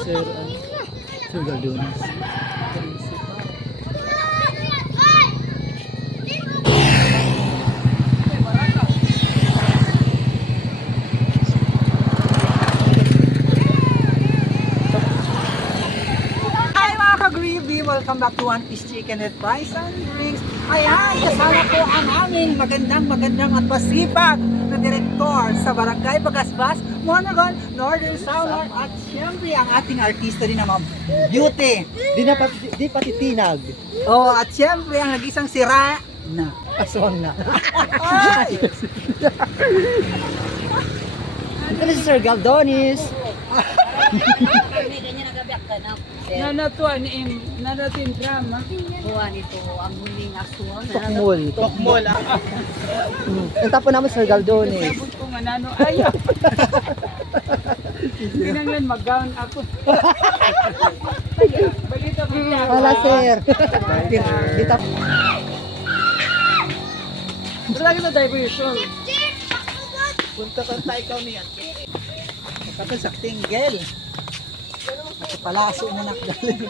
Sir, Sir Galdones. Hi mga ka-Greevy! Welcome back to One Piece Chicken and Fries and Drinks. Ayan, kasama po ang aming magandang at masipag na direktor sa Barangay Bagasbas, Monagon, Northern Samar at syempre ang ating artista din naman, Beauty. Di pati tinag. Oh, at syempre ang nag-isang sira na. Aswang na. Ay! Ito si Sir Galdones. Nanatin drama. Buwan ito ang huling aswang. Tokmol. Tokmol Ang tapo naman Sir Galdones. Sabot ko nga nano. Ayaw. Kinanglan mag-gown ako. Balita po niya. Wala sir. Kita. Basta lagi sa diversion. Punta ka tayo ikaw niyan. Kapag sa tinggel. At palaso na nakdalin.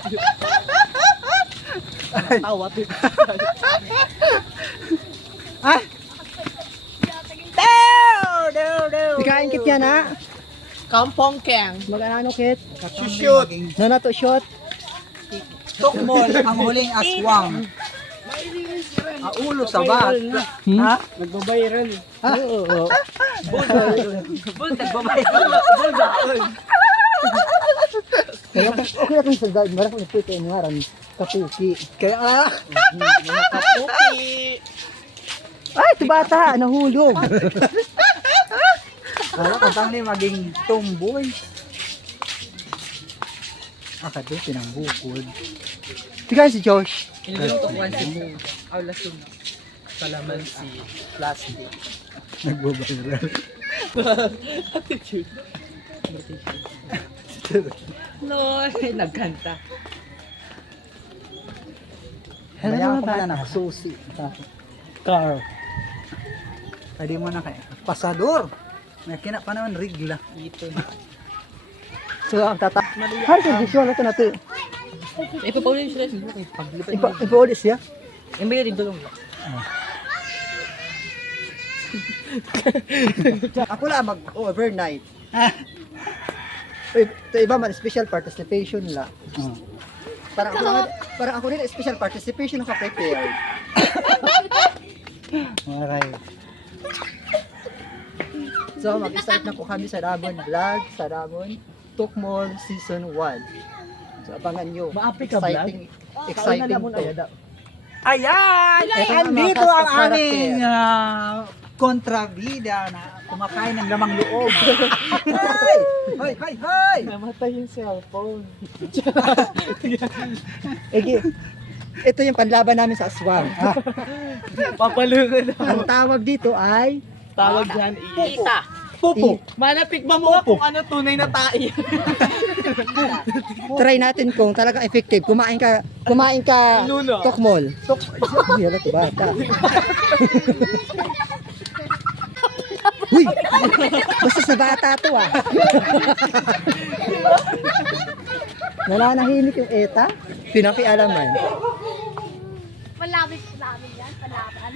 Tawat. Ay! Dew! Ikain kit yan ha. Kampong Keng. Mag-ano kit. Shoot! Nanato shot. Tokmol, ang huling aswang. Ulo sa bat. Ha? Nagbabayran. Oo. Bull, nagbabay. Bull daon. Kaya okay na kung sa dahil marang kung nagputi ang ngaran. Kapuki. Kaya Kapuki. Ay, ito bata. Nahulog. wala ka bang ni maging tomboy. Akato, pinangbukod. Ikain si Josh. Inilang to kuwan si Mo. Aulasum. Kalamansi. Plastic. Nagbabayral. Attitude. No, nagkanta. Hello Bayan mga ko muna bata. na susi. Car. Pwede mo na kay pasador. May kina pa naman rigla. Ito. So, ang tata. Hay, sa visual ito na ito. Ipapaulit sila siguro kay paglipat. Ipa-audit siya. Yung may rin tulong. Ako lang mag-overnight. Ito iba man, special participation la. Parang ako rin, special participation ako prepared. Alright. So, mag-start na po kami sa Damon Vlog, sa Damon Tokmol Season 1. So, abangan nyo. Maapi ka, Exciting to. Ayan! Ito na, mga Andito cast ang of character. aming kontrabida na kumakain ng lamang loob. Hay! Namatay yung cellphone. Ito yung panlaban namin sa aswang. Papalungan na. Ang tawag dito ay Tawag dyan Ita. Pupo. Manapik ba mo kung ano tunay na tayo? Try natin kung talagang effective. Kumain ka Nuno. Tokmol. Yan ito bata. Uy! Basta sa bata to ah. Nananahimik yung ETA. Pinakialaman. Malapit yan, palaban.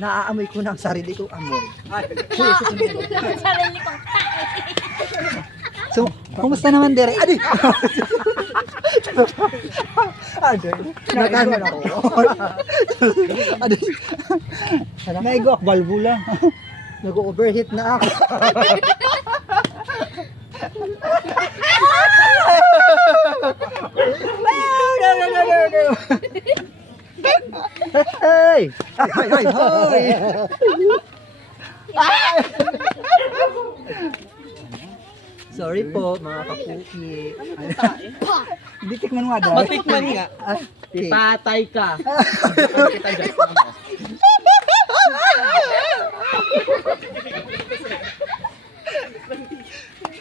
Naaamoy ko na ang sarili kong amoy. Sarili kong So, kumusta naman dire? Adi! Adi! Nagano na ako. Adi! Naigo akbalbo lang. Nag-overheat na ako. Hey! Hay! Sorry po, mga kapuki. Hindi tikman mo daw. Matikman nga. Okay. Patay ka. Kita dyan.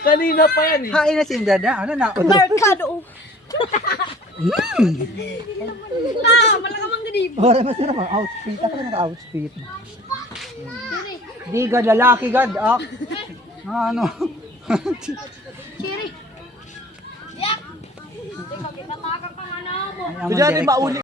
Kanina pa yan eh. Hain na si Dada. Ano na? Mercado. Malakamang ganib. Wala masarap ang outfit. Ako na naka-outfit. Di gad lalaki gad. Ano? Chiri. Yeah. Ay, ang Kunyari, director. mauli